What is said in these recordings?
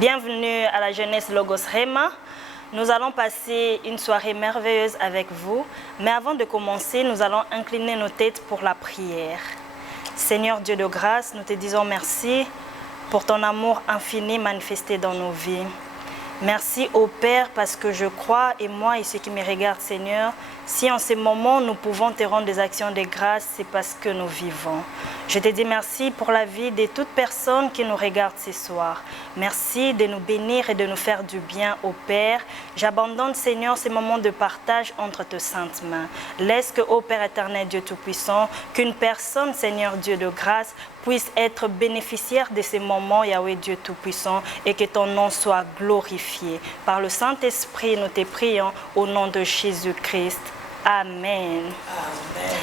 Bienvenue à la jeunesse Logos Rema. Nous allons passer une soirée merveilleuse avec vous. Mais avant de commencer, nous allons incliner nos têtes pour la prière. Seigneur Dieu de grâce, nous te disons merci pour ton amour infini manifesté dans nos vies. Merci au Père parce que je crois, et moi et ceux qui me regardent, Seigneur, si en ces moments nous pouvons te rendre des actions de grâce, c'est parce que nous vivons. Je te dis merci pour la vie de toute personne qui nous regarde ce soir. Merci de nous bénir et de nous faire du bien au Père. J'abandonne, Seigneur, ces moments de partage entre tes saintes mains. Laisse que, ô Père éternel, Dieu Tout-Puissant, qu'une personne, Seigneur Dieu de grâce, puisse être bénéficiaire de ces moments, Yahweh Dieu Tout-Puissant, et que ton nom soit glorifié. Par le Saint-Esprit, nous te prions au nom de Jésus-Christ. Amen. Amen.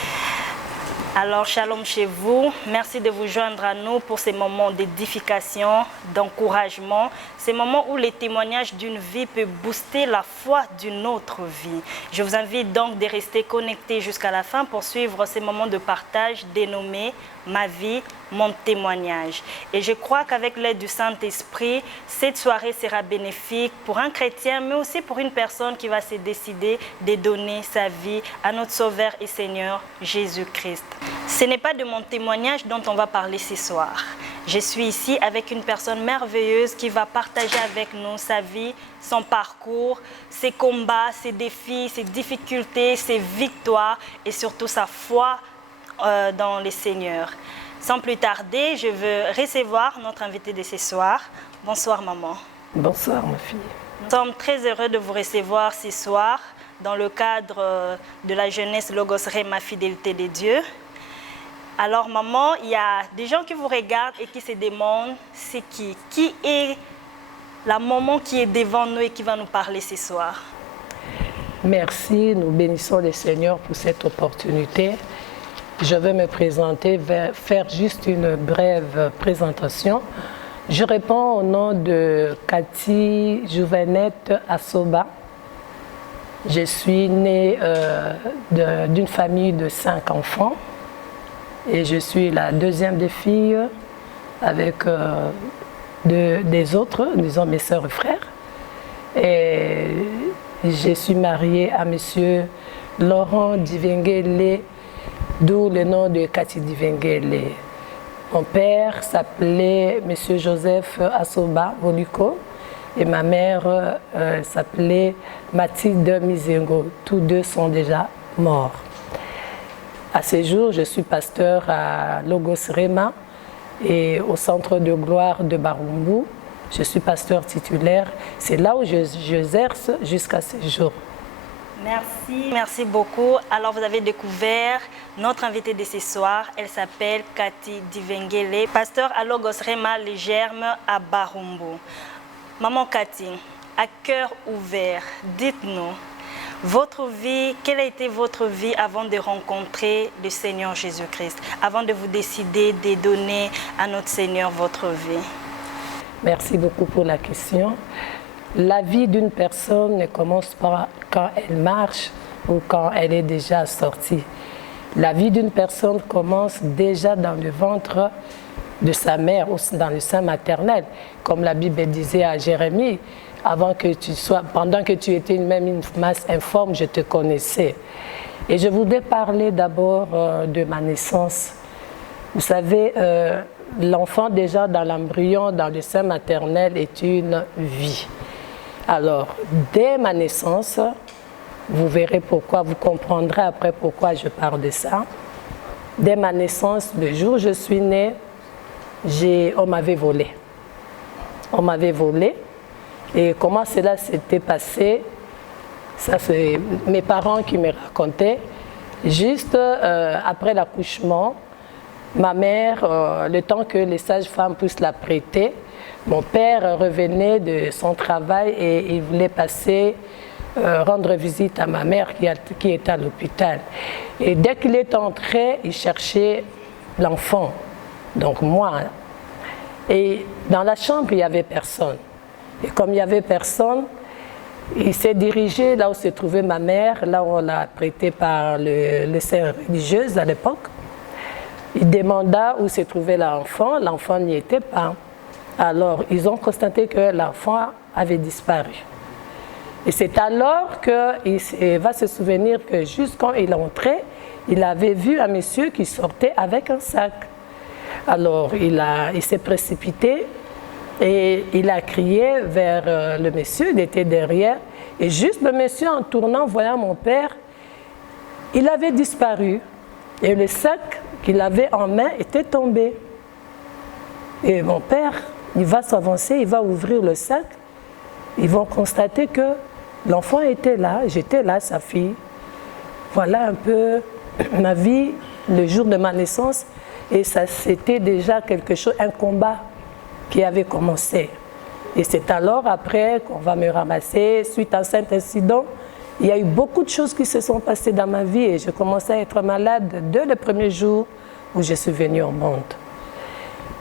Alors, shalom chez vous. Merci de vous joindre à nous pour ces moments d'édification, d'encouragement. Ces moments où les témoignages d'une vie peuvent booster la foi d'une autre vie. Je vous invite donc de rester connectés jusqu'à la fin pour suivre ces moments de partage dénommés « Ma vie, mon témoignage ». Et je crois qu'avec l'aide du Saint-Esprit, cette soirée sera bénéfique pour un chrétien, mais aussi pour une personne qui va se décider de donner sa vie à notre Sauveur et Seigneur Jésus-Christ. Ce n'est pas de mon témoignage dont on va parler ce soir. Je suis ici avec une personne merveilleuse qui va partager avec nous sa vie, son parcours, ses combats, ses défis, ses difficultés, ses victoires et surtout sa foi dans le Seigneur. Sans plus tarder, je veux recevoir notre invitée de ce soir. Bonsoir maman. Bonsoir ma fille. Nous sommes très heureux de vous recevoir ce soir dans le cadre de la jeunesse Logos Rema Fidélité de Dieu. Alors maman, il y a des gens qui vous regardent et qui se demandent c'est qui est la maman qui est devant nous et qui va nous parler ce soir. Merci, nous bénissons le Seigneur pour cette opportunité. Je vais me présenter, faire juste une brève présentation. Je réponds au nom de Cathy Jouvenette Assoba. Je suis née d'une famille de 5 enfants. Et je suis la deuxième des filles avec des autres, disons mes sœurs et frères. Et je suis mariée à monsieur Laurent Divengele, d'où le nom de Cathy Divengele. Mon père s'appelait monsieur Joseph Assoba Voluko et ma mère s'appelait Mathilde Mizengo. Tous deux sont déjà morts. À ce jour, je suis pasteur à Logos Rema et au centre de gloire de Barumbu. Je suis pasteur titulaire. C'est là où j'exerce jusqu'à ce jour. Merci beaucoup. Alors, vous avez découvert notre invitée de ce soir. Elle s'appelle Cathy Divengele, pasteur à Logos Rema Les Germes à Barumbu. Maman Cathy, à cœur ouvert, dites-nous, votre vie, quelle a été votre vie avant de rencontrer le Seigneur Jésus-Christ, avant de vous décider de donner à notre Seigneur votre vie? Merci beaucoup pour la question. La vie d'une personne ne commence pas quand elle marche ou quand elle est déjà sortie. La vie d'une personne commence déjà dans le ventre de sa mère ou dans le sein maternel, comme la Bible disait à Jérémie. Pendant que tu étais même une masse informe, je te connaissais. Et je voudrais parler d'abord de ma naissance. Vous savez, l'enfant déjà dans l'embryon, dans le sein maternel, est une vie. Alors, dès ma naissance, vous verrez pourquoi, vous comprendrez après pourquoi je parle de ça. Dès ma naissance, le jour où je suis née, on m'avait volé. On m'avait volé. Et comment cela s'était passé, ça c'est mes parents qui me racontaient. Juste après l'accouchement, ma mère, le temps que les sages-femmes puissent la prêter, mon père revenait de son travail et il voulait rendre visite à ma mère qui était à l'hôpital. Et dès qu'il est entré, il cherchait l'enfant, donc moi. Et dans la chambre, il n'y avait personne. Et comme il n'y avait personne, il s'est dirigé là où se trouvait ma mère, là où on l'a prêté par les sœurs religieuses à l'époque. Il demanda où se trouvait l'enfant n'y était pas. Alors, ils ont constaté que l'enfant avait disparu. Et c'est alors qu'il va se souvenir que juste quand il est entré, il avait vu un monsieur qui sortait avec un sac. Alors, il s'est précipité et il a crié vers le monsieur, il était derrière. Et juste le monsieur, en tournant, voyant mon père, il avait disparu. Et le sac qu'il avait en main était tombé. Et mon père, il va s'avancer, il va ouvrir le sac. Ils vont constater que l'enfant était là, j'étais là, sa fille. Voilà un peu ma vie le jour de ma naissance. Et ça, c'était déjà quelque chose, un combat qui avait commencé. Et c'est alors après qu'on va me ramasser. Suite à cet incident, il y a eu beaucoup de choses qui se sont passées dans ma vie et j'ai commencé à être malade dès le premier jour où je suis venue au monde.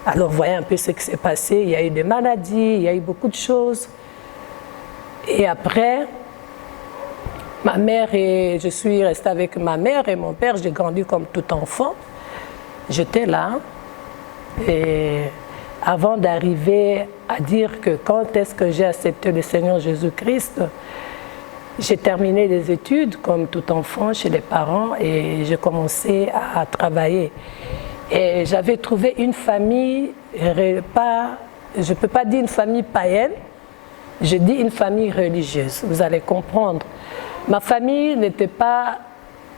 Alors, voyez un peu ce qui s'est passé. Il y a eu des maladies, il y a eu beaucoup de choses. Et après, je suis restée avec ma mère et mon père. J'ai grandi comme tout enfant. J'étais là. Et avant d'arriver à dire que quand est-ce que j'ai accepté le Seigneur Jésus-Christ, j'ai terminé les études comme tout enfant chez les parents et j'ai commencé à travailler. Et j'avais trouvé une famille, je ne peux pas dire une famille païenne, je dis une famille religieuse, vous allez comprendre. Ma famille n'était pas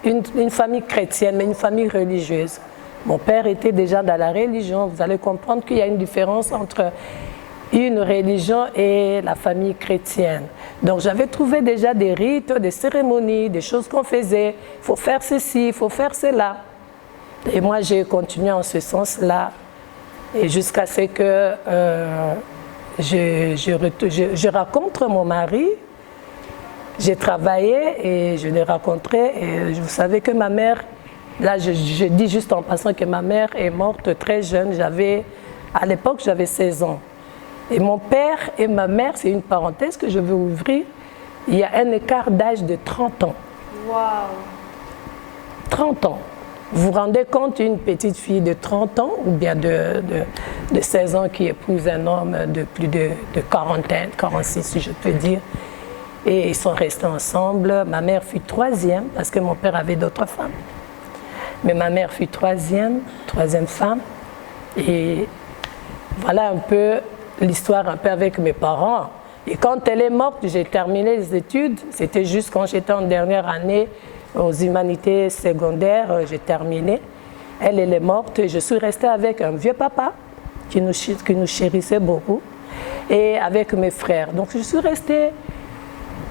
une famille chrétienne, mais une famille religieuse. Mon père était déjà dans la religion, vous allez comprendre qu'il y a une différence entre une religion et la famille chrétienne. Donc j'avais trouvé déjà des rites, des cérémonies, des choses qu'on faisait. Il faut faire ceci, il faut faire cela. Et moi j'ai continué en ce sens-là. Et jusqu'à ce que je rencontre mon mari. J'ai travaillé et je l'ai rencontré. Et vous savez que ma mère, là je dis juste en passant que ma mère est morte très jeune. À l'époque j'avais 16 ans. Et mon père et ma mère, c'est une parenthèse que je veux ouvrir, il y a un écart d'âge de 30 ans. Waouh! 30 ans. Vous vous rendez compte, une petite fille de 30 ans ou bien de 16 ans qui épouse un homme de plus de quarantaine, 46 si je peux dire. Et ils sont restés ensemble. Ma mère fut troisième parce que mon père avait d'autres femmes. Mais ma mère fut troisième femme. Et voilà un peu l'histoire un peu avec mes parents. Et quand elle est morte, j'ai terminé les études. C'était juste quand j'étais en dernière année aux humanités secondaires, j'ai terminé. Elle est morte et je suis restée avec un vieux papa qui nous chérissait beaucoup et avec mes frères. Donc je suis restée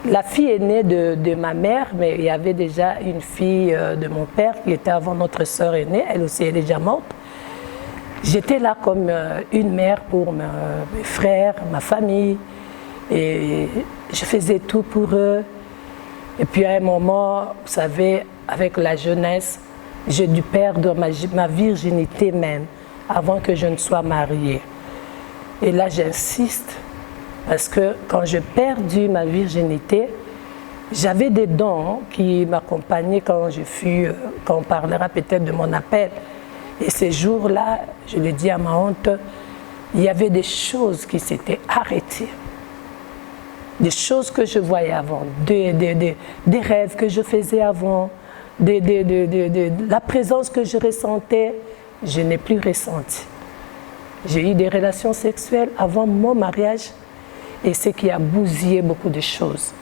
la fille aînée de ma mère, mais il y avait déjà une fille de mon père qui était avant notre sœur aînée. Elle aussi est déjà morte. J'étais là comme une mère pour mes frères, ma famille, et je faisais tout pour eux. Et puis à un moment, vous savez, avec la jeunesse, j'ai dû perdre ma virginité même, avant que je ne sois mariée. Et là, j'insiste, parce que quand j'ai perdu ma virginité, j'avais des dons qui m'accompagnaient quand on parlera peut-être de mon appel. Et ces jours-là, je le dis à ma honte, il y avait des choses qui s'étaient arrêtées. Des choses que je voyais avant, des rêves que je faisais avant, la présence que je ressentais, je n'ai plus ressenti. J'ai eu des relations sexuelles avant mon mariage et ce qui a bousillé beaucoup de choses.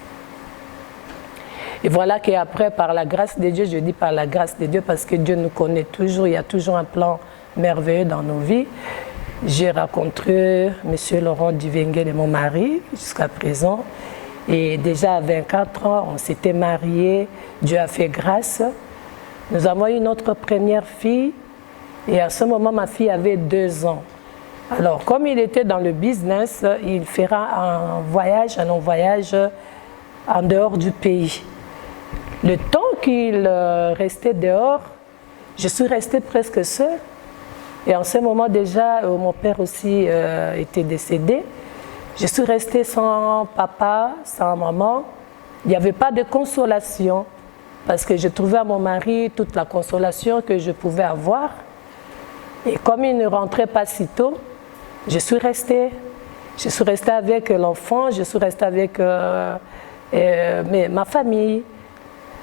Et voilà qu'après, par la grâce de Dieu, je dis par la grâce de Dieu parce que Dieu nous connaît toujours, il y a toujours un plan merveilleux dans nos vies. J'ai rencontré M. Laurent Duvenguel, mon mari, jusqu'à présent. Et déjà à 24 ans, on s'était mariés, Dieu a fait grâce. Nous avons eu notre première fille et à ce moment, ma fille avait 2 ans. Alors, comme il était dans le business, il fera un long voyage en dehors du pays. Le temps qu'il restait dehors, je suis restée presque seule. Et en ce moment déjà, mon père aussi était décédé. Je suis restée sans papa, sans maman. Il n'y avait pas de consolation parce que je trouvais à mon mari toute la consolation que je pouvais avoir. Et comme il ne rentrait pas si tôt, je suis restée. Je suis restée avec l'enfant, je suis restée avec ma famille.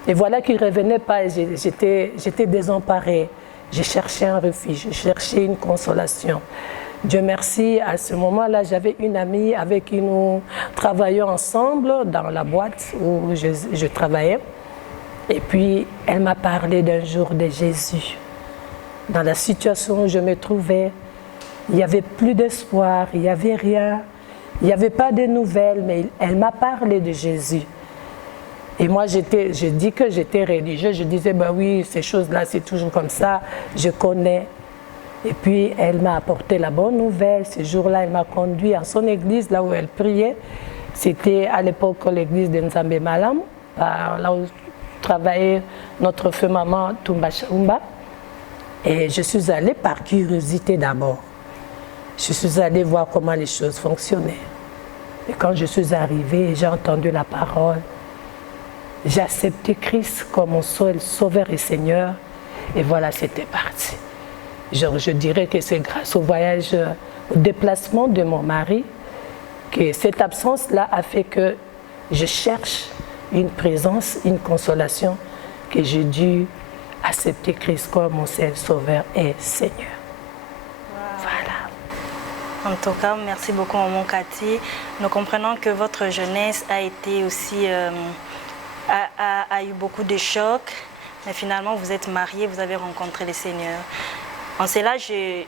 Et voilà qu'il ne revenait pas, j'étais désemparée. Je cherchais un refuge, je cherchais une consolation. Dieu merci, à ce moment-là, j'avais une amie avec qui nous travaillions ensemble dans la boîte où je travaillais. Et puis, elle m'a parlé d'un jour de Jésus. Dans la situation où je me trouvais, il n'y avait plus d'espoir, il n'y avait rien, il n'y avait pas de nouvelles, mais elle m'a parlé de Jésus. Et moi, j'ai dit que j'étais religieuse, je disais, bah oui, ces choses-là, c'est toujours comme ça, je connais. Et puis, elle m'a apporté la bonne nouvelle. Ce jour-là, elle m'a conduit à son église, là où elle priait. C'était à l'époque l'église de Nzambe Malam, là où travaillait notre feu maman Tumba Chaumba. Et je suis allée par curiosité d'abord. Je suis allée voir comment les choses fonctionnaient. Et quand je suis arrivée, j'ai entendu la parole. J'ai accepté Christ comme mon seul sauveur et Seigneur. Et voilà, c'était parti. Je dirais que c'est grâce au voyage, au déplacement de mon mari, que cette absence-là a fait que je cherche une présence, une consolation, que j'ai dû accepter Christ comme mon seul sauveur et Seigneur. Wow. Voilà. En tout cas, merci beaucoup, maman Cathy. Nous comprenons que votre jeunesse a été aussi, a eu beaucoup de chocs, mais finalement, vous êtes mariés, vous avez rencontré le Seigneur. En cela, je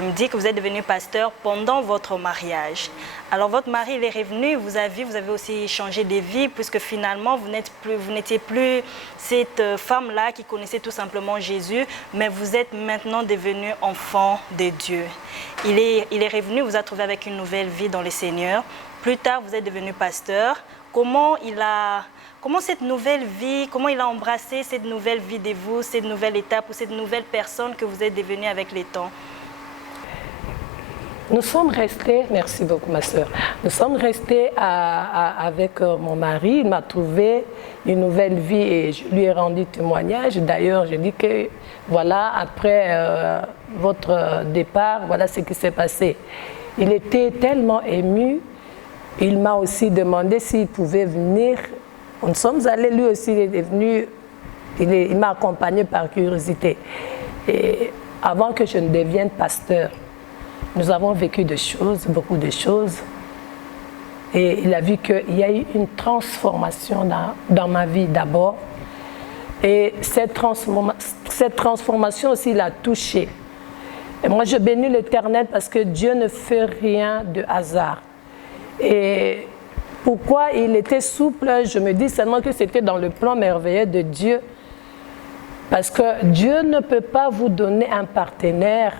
me dis que vous êtes devenu pasteur pendant votre mariage. Alors, votre mari, il est revenu, vous avez aussi changé de vie, puisque finalement, vous n'étiez plus cette femme-là qui connaissait tout simplement Jésus, mais vous êtes maintenant devenu enfant de Dieu. Il est revenu, vous a trouvé avec une nouvelle vie dans le Seigneur. Plus tard, vous êtes devenu pasteur. Comment cette nouvelle vie, comment il a embrassé cette nouvelle vie de vous, cette nouvelle étape ou cette nouvelle personne que vous êtes devenue avec le temps? Nous sommes restés, merci beaucoup ma soeur, nous sommes restés avec mon mari. Il m'a trouvé une nouvelle vie et je lui ai rendu témoignage. D'ailleurs, je dis que voilà, après votre départ, voilà ce qui s'est passé. Il était tellement ému, il m'a aussi demandé s'il pouvait venir. Nous sommes allés, lui aussi, il est venu, il m'a accompagné par curiosité. Et avant que je ne devienne pasteur, nous avons vécu des choses, beaucoup de choses. Et il a vu qu'il y a eu une transformation dans ma vie d'abord. Et cette transformation aussi l'a touché. Et moi, je bénis l'Éternel parce que Dieu ne fait rien de hasard. Et pourquoi il était souple, je me dis seulement que c'était dans le plan merveilleux de Dieu. Parce que Dieu ne peut pas vous donner un partenaire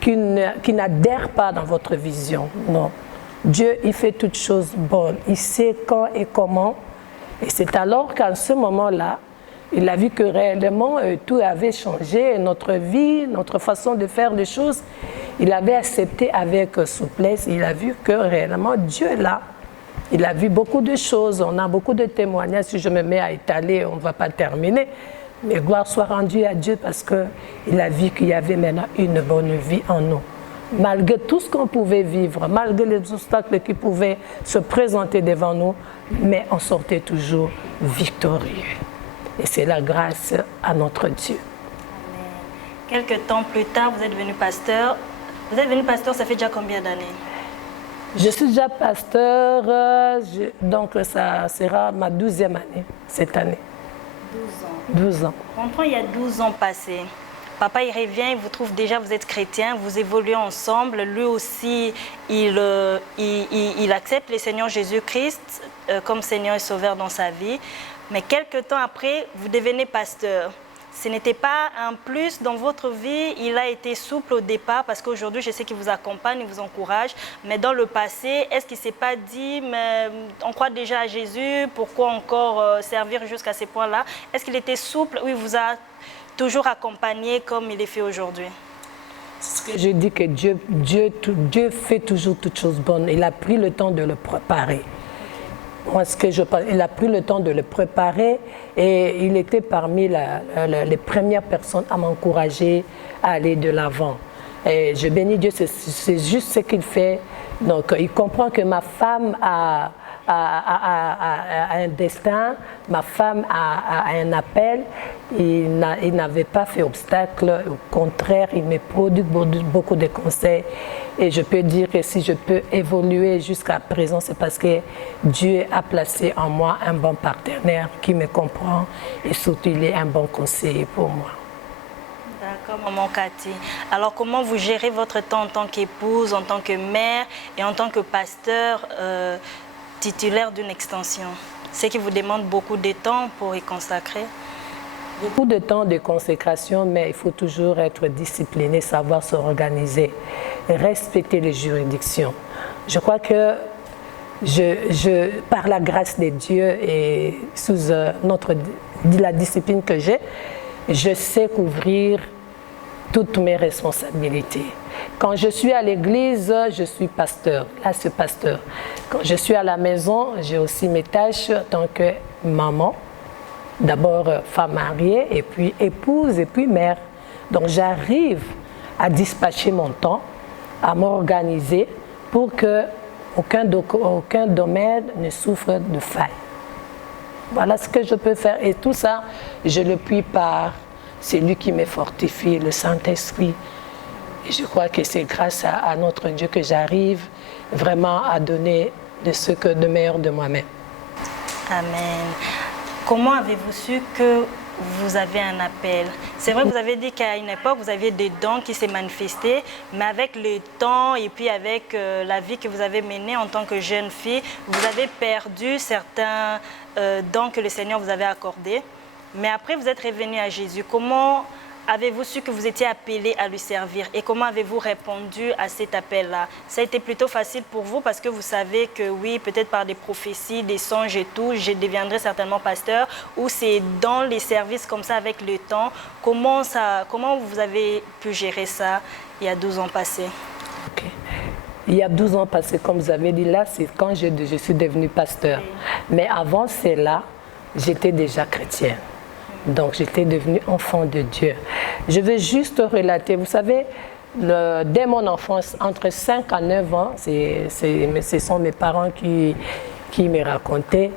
qui n'adhère pas dans votre vision. Non. Dieu, il fait toutes choses bonnes. Il sait quand et comment. Et c'est alors qu'à ce moment-là, il a vu que réellement tout avait changé, notre vie, notre façon de faire les choses. Il avait accepté avec souplesse. Il a vu que réellement Dieu est là. Il a vu beaucoup de choses. On a beaucoup de témoignages. Si je me mets à étaler, on ne va pas terminer. Mais gloire soit rendue à Dieu parce qu'il a vu qu'il y avait maintenant une bonne vie en nous. Malgré tout ce qu'on pouvait vivre, malgré les obstacles qui pouvaient se présenter devant nous, mais on sortait toujours victorieux. Et c'est la grâce à notre Dieu. Amen. Quelques temps plus tard, vous êtes devenu pasteur. Vous êtes devenu pasteur, ça fait déjà combien d'années? Je suis déjà pasteur, donc ça sera ma 12e année cette année. 12 ans. Comprends, il y a 12 ans passés. Papa, il revient, il vous trouve déjà, vous êtes chrétien, vous évoluez ensemble. Lui aussi, il accepte le Seigneur Jésus-Christ comme Seigneur et Sauveur dans sa vie. Mais quelques temps après, vous devenez pasteur. Ce n'était pas un plus dans votre vie, il a été souple au départ parce qu'aujourd'hui, je sais qu'il vous accompagne, il vous encourage. Mais dans le passé, est-ce qu'il ne s'est pas dit, mais on croit déjà à Jésus, pourquoi encore servir jusqu'à ce point-là? Est-ce qu'il était souple ou il vous a toujours accompagné comme il est fait aujourd'hui? Je dis que Dieu fait toujours toutes choses bonnes. Il a pris le temps de le préparer. Moi, il a pris le temps de le préparer et il était parmi les premières personnes à m'encourager à aller de l'avant. Et je bénis Dieu, c'est juste ce qu'il fait. Donc, il comprend que ma femme a un destin, ma femme a un appel. Il n'avait pas fait obstacle, au contraire, il me produit beaucoup de conseils. Et je peux dire que si je peux évoluer jusqu'à présent, c'est parce que Dieu a placé en moi un bon partenaire qui me comprend et surtout il est un bon conseiller pour moi. D'accord, maman Cathy. Alors, comment vous gérez votre temps en tant qu'épouse, en tant que mère et en tant que pasteur titulaire d'une extension? C'est qui vous demande beaucoup de temps pour y consacrer? Beaucoup de temps de consécration, mais il faut toujours être discipliné, savoir s'organiser, respecter les juridictions. Je crois que par la grâce de Dieu et sous la discipline que j'ai, je sais couvrir toutes mes responsabilités. Quand je suis à l'église, je suis pasteur. Là, c'est pasteur. Quand je suis à la maison, j'ai aussi mes tâches en tant que maman. D'abord femme mariée, et puis épouse, et puis mère. Donc j'arrive à dispatcher mon temps, à m'organiser pour que aucun domaine ne souffre de faille. Voilà ce que je peux faire. Et tout ça, je le puis par celui qui me fortifie, le Saint-Esprit. Et je crois que c'est grâce à notre Dieu que j'arrive vraiment à donner de meilleur de moi-même. Amen. Comment avez-vous su que vous avez un appel? C'est vrai que vous avez dit qu'à une époque, vous aviez des dons qui s'est manifestés, mais avec le temps et puis avec la vie que vous avez menée en tant que jeune fille, vous avez perdu certains dons que le Seigneur vous avait accordés. Mais après, vous êtes revenu à Jésus. Comment avez-vous su que vous étiez appelé à lui servir? Et comment avez-vous répondu à cet appel-là? Ça a été plutôt facile pour vous parce que vous savez que oui, peut-être par des prophéties, des songes et tout, je deviendrai certainement pasteur, ou c'est dans les services comme ça avec le temps. Comment vous avez pu gérer ça il y a 12 ans passés? Okay. Il y a 12 ans passés, comme vous avez dit, là, c'est quand je suis devenue pasteur. Oui. Mais avant cela, j'étais déjà chrétienne. Donc, j'étais devenue enfant de Dieu. Je vais juste relater, vous savez, dès mon enfance, entre 5 à 9 ans, ce sont mes parents qui me racontaient,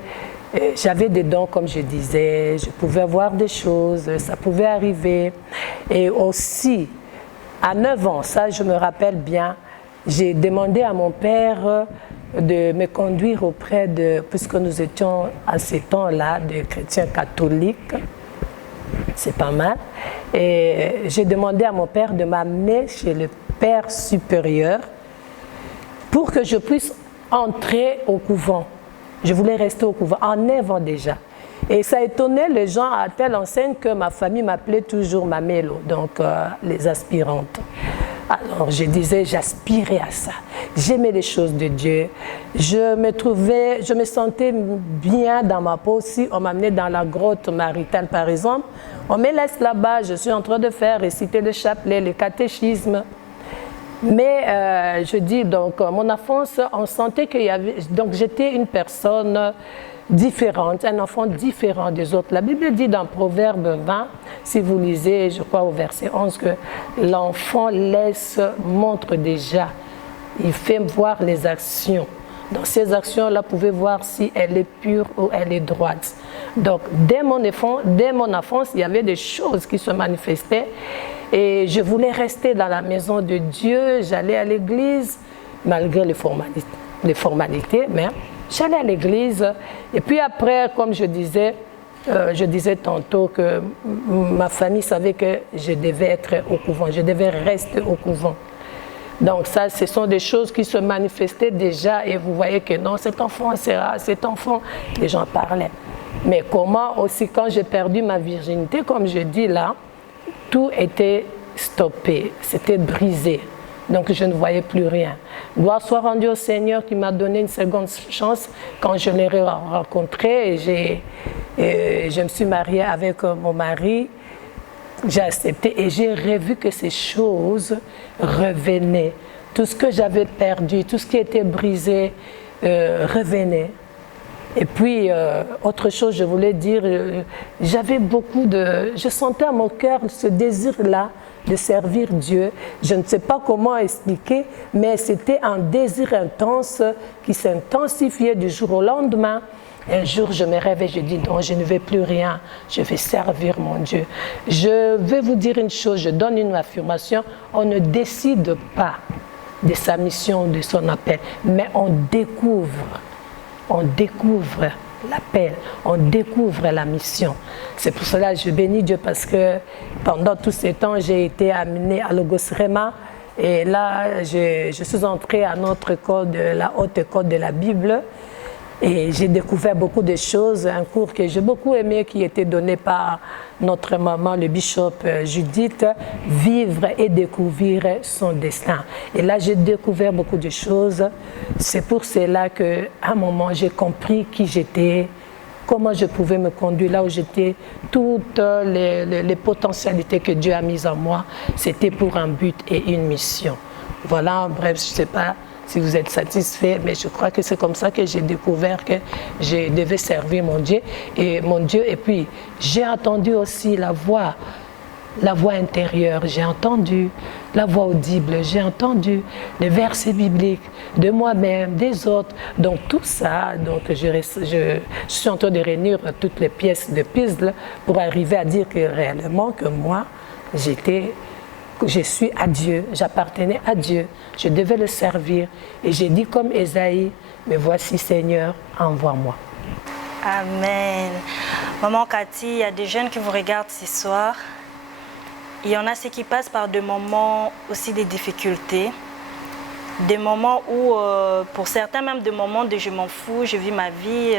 j'avais des dons, comme je disais, je pouvais voir des choses, ça pouvait arriver. Et aussi, à 9 ans, ça je me rappelle bien, j'ai demandé à mon père de me conduire puisque nous étions à ces temps-là, de chrétiens catholiques. C'est pas mal. Et j'ai demandé à mon père de m'amener chez le père supérieur pour que je puisse entrer au couvent. Je voulais rester au couvent en 9 ans déjà. Et ça étonnait les gens à telle enseigne que ma famille m'appelait toujours Mamélo, donc les aspirantes. Alors je disais, j'aspirais à ça. J'aimais les choses de Dieu. Je me sentais bien dans ma peau. Si on m'amenait dans la grotte maritale, par exemple, on me laisse là-bas, je suis en train de faire réciter le chapelet, le catéchisme. Mais je dis, donc, mon enfance, on sentait qu'il y avait... Donc, j'étais une personne différente, un enfant différent des autres. La Bible dit dans Proverbe 20, si vous lisez, je crois au verset 11, que l'enfant montre déjà, il fait voir les actions. Dans ces actions-là, vous pouvez voir si elle est pure ou elle est droite. Donc, dès mon enfance, il y avait des choses qui se manifestaient et je voulais rester dans la maison de Dieu. J'allais à l'église, malgré les formalités, mais j'allais à l'église. Et puis après, comme je disais tantôt que ma famille savait que je devais être au couvent, je devais rester au couvent. Donc ça, ce sont des choses qui se manifestaient déjà et vous voyez que non, cet enfant, les gens parlaient. Mais comment aussi, quand j'ai perdu ma virginité, comme je dis là, tout était stoppé, c'était brisé. Donc je ne voyais plus rien. Gloire soit rendue au Seigneur qui m'a donné une seconde chance quand je l'ai rencontré et je me suis mariée avec mon mari. J'ai accepté et j'ai revu que ces choses revenaient. Tout ce que j'avais perdu, tout ce qui était brisé revenait. Et puis, autre chose, je voulais dire, je sentais à mon cœur ce désir-là de servir Dieu. Je ne sais pas comment expliquer, mais c'était un désir intense qui s'intensifiait du jour au lendemain. Un jour, je me réveille et je dis non, je ne veux plus rien, je vais servir mon Dieu. Je vais vous dire une chose, je donne une affirmation, on ne décide pas de sa mission, de son appel, mais on découvre l'appel, on découvre la mission. C'est pour cela que je bénis Dieu parce que pendant tous ces temps, j'ai été amenée à Logos Rema et là, je suis entrée à notre école, la haute école de la Bible. Et j'ai découvert beaucoup de choses, un cours que j'ai beaucoup aimé qui était donné par notre maman, le bishop Judith, vivre et découvrir son destin. Et là, j'ai découvert beaucoup de choses. C'est pour cela qu'à un moment, j'ai compris qui j'étais, comment je pouvais me conduire là où j'étais, toutes les potentialités que Dieu a mises en moi, c'était pour un but et une mission. Voilà, bref, je ne sais pas si vous êtes satisfait, mais je crois que c'est comme ça que j'ai découvert que je devais servir mon Dieu. Et puis, j'ai entendu aussi la voix intérieure, j'ai entendu la voix audible, j'ai entendu les versets bibliques de moi-même, des autres. Donc tout ça, donc je suis en train de réunir toutes les pièces de puzzle pour arriver à dire que réellement que moi, je suis à Dieu, j'appartenais à Dieu, je devais le servir. Et j'ai dit comme Ésaïe, mais voici Seigneur, envoie-moi. Amen. Maman Cathy, il y a des jeunes qui vous regardent ce soir. Il y en a ceux qui passent par des moments aussi de difficultés. Des moments où, pour certains même des moments de je m'en fous, je vis ma vie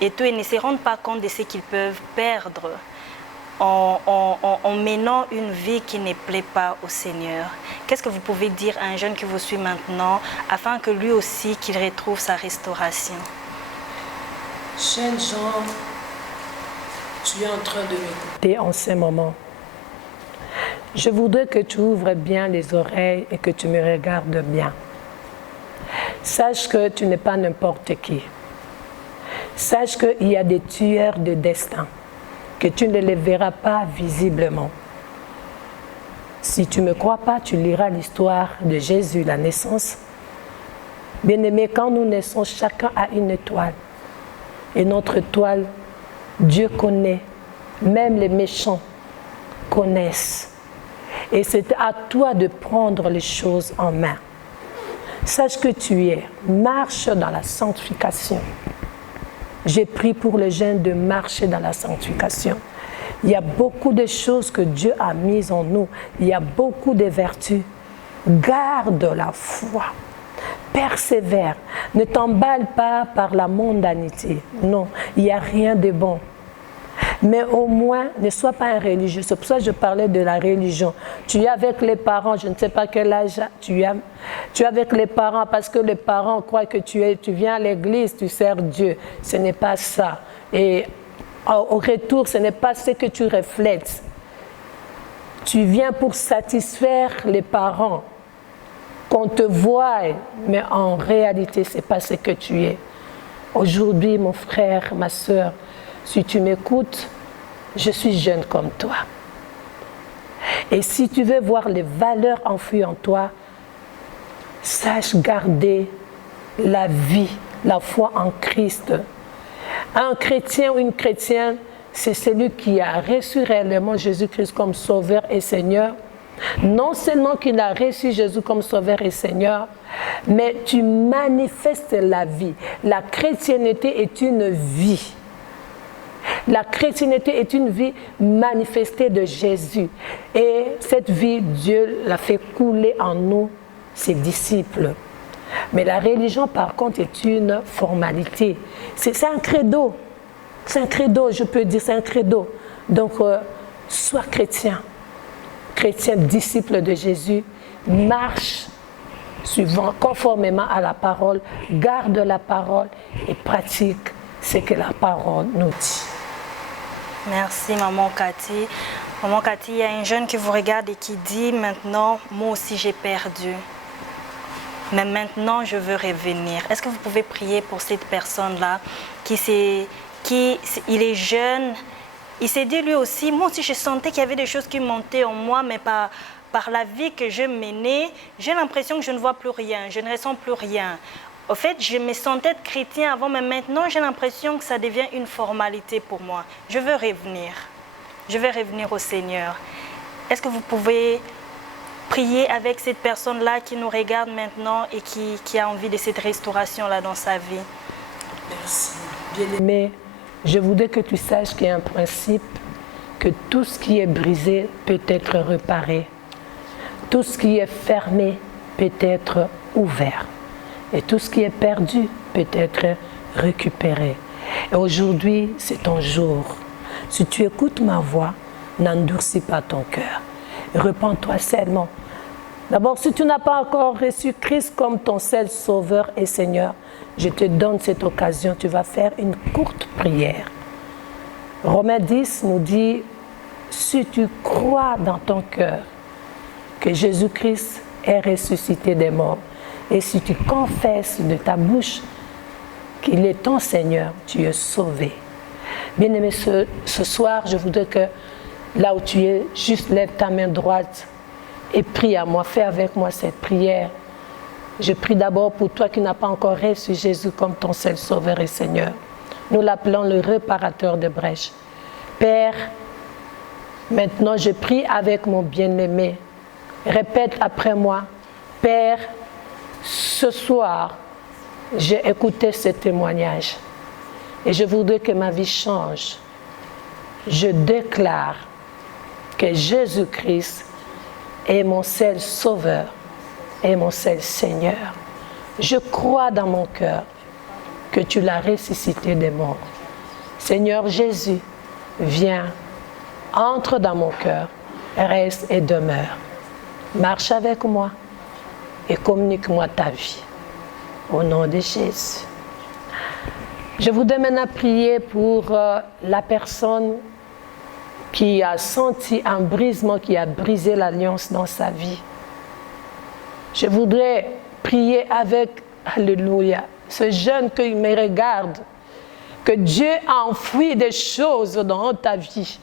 et tout, ils ne se rendent pas compte de ce qu'ils peuvent perdre en menant une vie qui ne plaît pas au Seigneur. Qu'est-ce que vous pouvez dire à un jeune qui vous suit maintenant afin que lui aussi qu'il retrouve sa restauration? Jeune Jean, tu es en train de m'écouter en ce moment. Je voudrais que tu ouvres bien les oreilles et que tu me regardes bien. Sache que tu n'es pas n'importe qui. Sache qu'il y a des tueurs de destin, que tu ne les verras pas visiblement. Si tu ne me crois pas, tu liras l'histoire de Jésus, la naissance. Bien-aimé, quand nous naissons, chacun a une étoile. Et notre étoile, Dieu connaît. Même les méchants connaissent. Et c'est à toi de prendre les choses en main. Sache que tu es. Marche dans la sanctification. J'ai pris pour les jeunes de marcher dans la sanctification. Il y a beaucoup de choses que Dieu a mises en nous. Il y a beaucoup de vertus. Garde la foi. Persévère. Ne t'emballe pas par la mondanité. Non, il n'y a rien de bon. Mais au moins, ne sois pas un religieux. C'est pour ça que je parlais de la religion. Tu es avec les parents, je ne sais pas quel âge tu es. Tu es avec les parents parce que les parents croient que tu viens à l'église, tu sers Dieu. Ce n'est pas ça. Et au retour, ce n'est pas ce que tu reflètes. Tu viens pour satisfaire les parents. Qu'on te voie, mais en réalité, ce n'est pas ce que tu es. Aujourd'hui, mon frère, ma soeur, si tu m'écoutes, je suis jeune comme toi. Et si tu veux voir les valeurs enfouies en toi, sache garder la vie, la foi en Christ. Un chrétien ou une chrétienne, c'est celui qui a reçu réellement Jésus-Christ comme Sauveur et Seigneur. Non seulement qu'il a reçu Jésus comme Sauveur et Seigneur, mais tu manifestes la vie. La chrétienté est une vie. La chrétienté est une vie manifestée de Jésus. Et cette vie, Dieu l'a fait couler en nous, ses disciples. Mais la religion, par contre, est une formalité. C'est un credo. C'est un credo, je peux dire, c'est un credo. Donc, sois chrétien. Chrétien, disciple de Jésus, marche suivant, conformément à la parole, garde la parole et pratique ce que la parole nous dit. Merci, Maman Cathy. Maman Cathy, il y a un jeune qui vous regarde et qui dit maintenant, moi aussi j'ai perdu. Mais maintenant, je veux revenir. Est-ce que vous pouvez prier pour cette personne-là il est jeune, Il s'est dit lui aussi, moi aussi je sentais qu'il y avait des choses qui montaient en moi, mais par la vie que je menais, j'ai l'impression que je ne vois plus rien, je ne ressens plus rien. Au fait, je me sentais être chrétien avant, mais maintenant j'ai l'impression que ça devient une formalité pour moi. Je veux revenir. Je veux revenir au Seigneur. Est-ce que vous pouvez prier avec cette personne-là qui nous regarde maintenant et qui a envie de cette restauration-là dans sa vie? Merci. Bien-aimé, je voudrais que tu saches qu'il y a un principe, que tout ce qui est brisé peut être réparé. Tout ce qui est fermé peut être ouvert. Et tout ce qui est perdu peut être récupéré. Et aujourd'hui, c'est ton jour. Si tu écoutes ma voix, n'endurcis pas ton cœur. Repens-toi seulement. D'abord, si tu n'as pas encore reçu Christ comme ton seul Sauveur et Seigneur, je te donne cette occasion. Tu vas faire une courte prière. Romains 10 nous dit, si tu crois dans ton cœur que Jésus-Christ est ressuscité des morts, et si tu confesses de ta bouche qu'il est ton Seigneur, tu es sauvé. Bien-aimé, ce soir, je voudrais que là où tu es, juste lève ta main droite et prie à moi. Fais avec moi cette prière. Je prie d'abord pour toi qui n'as pas encore reçu Jésus comme ton seul Sauveur et Seigneur. Nous l'appelons le réparateur de brèches. Père, maintenant je prie avec mon bien-aimé. Répète après moi. Père, ce soir, j'ai écouté ce témoignage et je voudrais que ma vie change. Je déclare que Jésus-Christ est mon seul Sauveur et mon seul Seigneur. Je crois dans mon cœur que tu l'as ressuscité des morts. Seigneur Jésus, viens, entre dans mon cœur, reste et demeure. Marche avec moi et communique-moi ta vie. Au nom de Jésus. Je voudrais maintenant prier pour la personne qui a senti un brisement, qui a brisé l'alliance dans sa vie. Je voudrais prier avec, alléluia, ce jeune qui me regarde, que Dieu a enfoui des choses dans ta vie.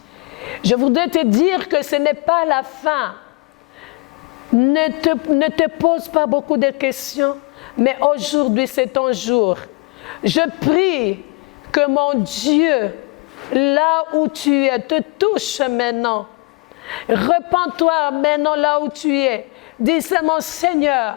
Je voudrais te dire que ce n'est pas la fin. Ne te pose pas beaucoup de questions, mais aujourd'hui c'est ton jour. Je prie que mon Dieu, là où tu es, te touche maintenant. Repens-toi maintenant là où tu es. Dis seulement, Seigneur,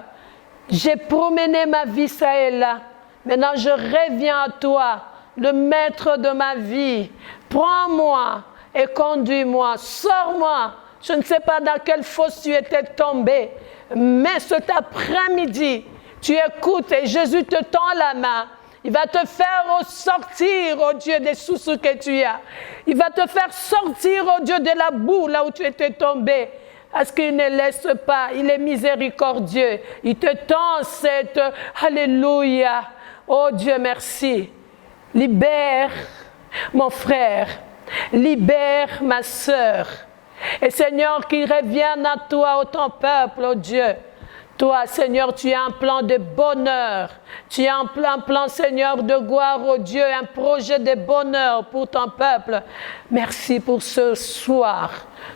j'ai promené ma vie ça et là. Maintenant je reviens à toi, le maître de ma vie. Prends-moi et conduis-moi, sors-moi. Je ne sais pas dans quelle fosse tu étais tombé, mais cet après-midi, tu écoutes et Jésus te tend la main. Il va te faire sortir, oh Dieu, des soucis que tu as. Il va te faire sortir, oh Dieu, de la boue là où tu étais tombé. Parce qu'il ne laisse pas, il est miséricordieux. Il te tend cette alléluia. Oh Dieu, merci. Libère mon frère, libère ma sœur. Et Seigneur, qu'il revienne à toi, ô ton peuple, ô Dieu. Toi, Seigneur, tu as un plan de bonheur. Tu as un plan, Seigneur, de gloire, ô Dieu, un projet de bonheur pour ton peuple. Merci pour ce soir.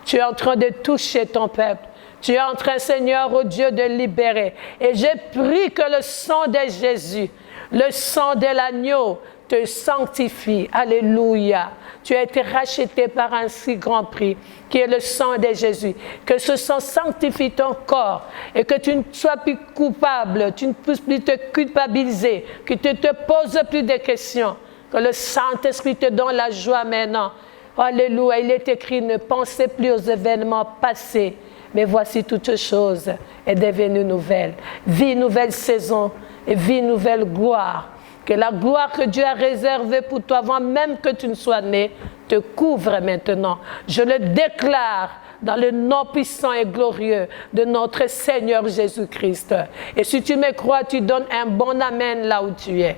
Tu es en train de toucher ton peuple. Tu es en train, Seigneur, ô Dieu, de libérer. Et j'ai pris que le sang de Jésus, le sang de l'agneau, te sanctifie. Alléluia. Tu as été racheté par un si grand prix, qui est le sang de Jésus. Que ce sang sanctifie ton corps et que tu ne sois plus coupable, tu ne puisses plus te culpabiliser, que tu ne te poses plus de questions. Que le Saint-Esprit te donne la joie maintenant. Alléluia. Il est écrit, ne pensez plus aux événements passés, mais voici toute chose est devenue nouvelle. Vie, nouvelle saison et vie, nouvelle gloire. Que la gloire que Dieu a réservée pour toi avant même que tu ne sois né te couvre maintenant. Je le déclare dans le nom puissant et glorieux de notre Seigneur Jésus-Christ. Et si tu me crois, tu donnes un bon amen là où tu es.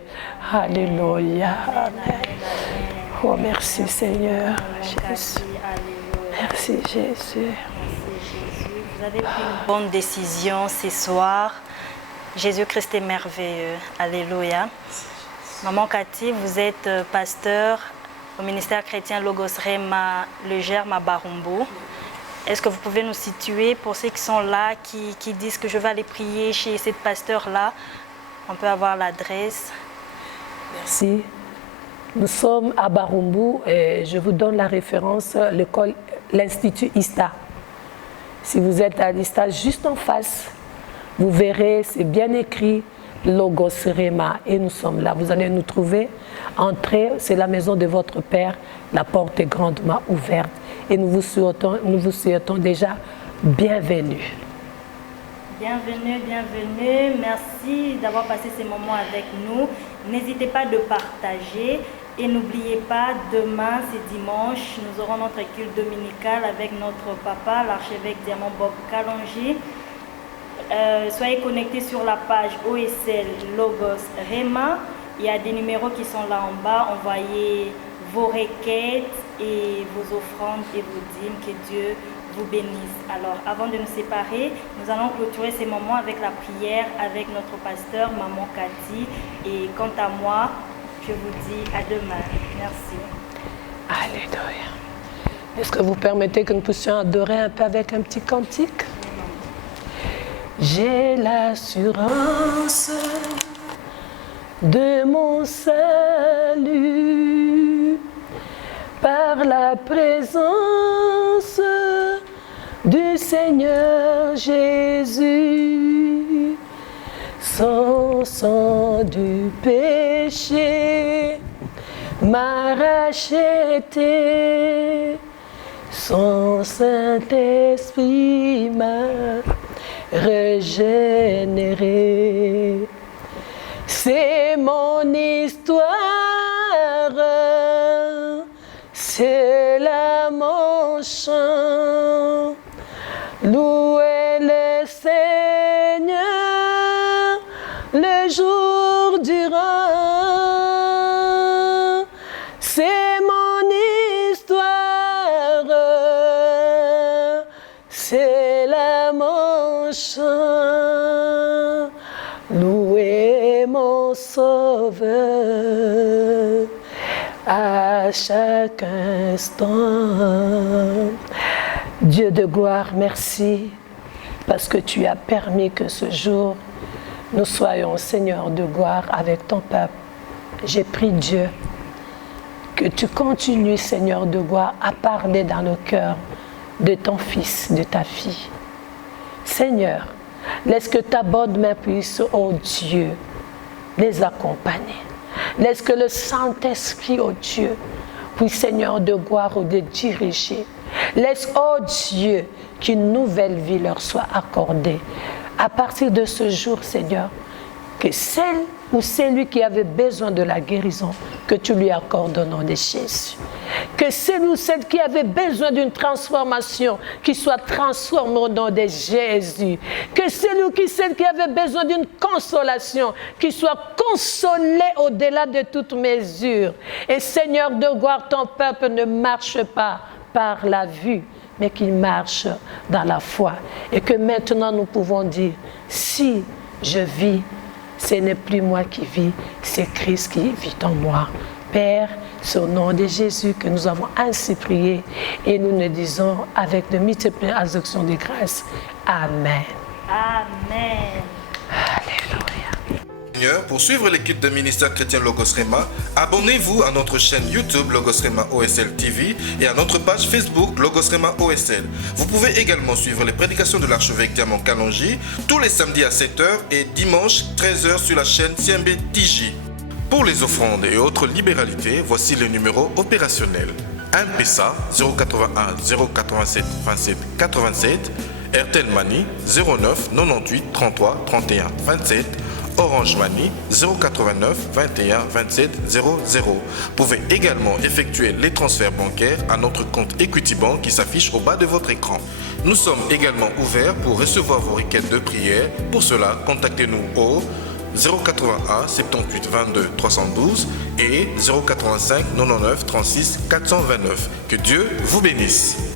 Alléluia. Amen. Oh, merci Seigneur. Jésus. Merci Jésus. Vous avez pris une bonne décision ce soir. Jésus-Christ est merveilleux. Alléluia. Maman Cathy, vous êtes pasteur au ministère chrétien Logos Rema Le Germe à Barumbu. Est-ce que vous pouvez nous situer pour ceux qui sont là, qui disent que je vais aller prier chez cette pasteur-là? On peut avoir l'adresse. Merci. Nous sommes à Barumbu et je vous donne la référence, l'Institut ISTA. Si vous êtes à l'ISTA, juste en face, vous verrez, c'est bien écrit, Logos Rema, et nous sommes là. Vous allez nous trouver. Entrez, c'est la maison de votre Père. La porte est grandement ouverte. Et nous vous souhaitons déjà bienvenue. Bienvenue, bienvenue. Merci d'avoir passé ces moments avec nous. N'hésitez pas de partager. Et n'oubliez pas, demain, c'est dimanche, nous aurons notre culte dominical avec notre papa, l'archevêque Diamant Bob Kalonji. Soyez connectés sur la page OSL Logos Rema. Il y a des numéros qui sont là en bas. Envoyez vos requêtes et vos offrandes et vos dîmes. Que Dieu vous bénisse. Alors, avant de nous séparer, nous allons clôturer ces moments avec la prière avec notre pasteur, Maman Cathy. Et quant à moi, je vous dis à demain. Merci. Alléluia. Est-ce que vous permettez que nous puissions adorer un peu avec un petit cantique? J'ai l'assurance de mon salut par la présence du Seigneur Jésus. Son sang du péché m'a racheté, son Saint-Esprit m'a régénéré. C'est mon histoire, c'est là mon chant. Louez le Seigneur le jour durant. C'est mon histoire, c'est là mon chant. Louez mon Sauveur à chaque instant. Dieu de gloire, merci parce que tu as permis que ce jour, nous soyons Seigneur de gloire avec ton peuple. J'ai prié Dieu que tu continues, Seigneur de gloire, à parler dans le cœur de ton fils, de ta fille. Seigneur, laisse que ta bonne main puisse, oh Dieu, les accompagner. Laisse que le Saint-Esprit, oh Dieu, puisse, Seigneur de gloire, les diriger. Laisse, oh Dieu, qu'une nouvelle vie leur soit accordée. À partir de ce jour, Seigneur, que celle ou celui qui avait besoin de la guérison, que tu lui accordes au nom de Jésus. Que celle ou celle qui avait besoin d'une transformation, qui soit transformée au nom de Jésus. Que celle ou celle qui avait besoin d'une consolation, qui soit consolée au-delà de toute mesure. Et Seigneur de gloire, ton peuple ne marche pas par la vue, mais qu'il marche dans la foi. Et que maintenant nous pouvons dire, si je vis, ce n'est plus moi qui vis, c'est Christ qui vit en moi. Père, c'est au nom de Jésus que nous avons ainsi prié et nous le disons avec de multiples actions de grâce. Amen. Amen. Alléluia. Pour suivre l'équipe de ministère chrétien Logos Rema, abonnez-vous à notre chaîne YouTube Logos Rema OSL TV et à notre page Facebook Logos Rema OSL. Vous pouvez également suivre les prédications de l'archevêque Diamant Kalonji tous les samedis à 7h et dimanche 13h sur la chaîne CMB TJ. Pour les offrandes et autres libéralités, voici les numéros opérationnels. M-Pesa 081 087 27 87, Airtel Money 09 98 33 31 27, Orange Money 089 21 27 00. Vous pouvez également effectuer les transferts bancaires à notre compte Equity Bank qui s'affiche au bas de votre écran. Nous sommes également ouverts pour recevoir vos requêtes de prière. Pour cela, contactez-nous au 081 78 22 312 et 085 99 36 429. Que Dieu vous bénisse.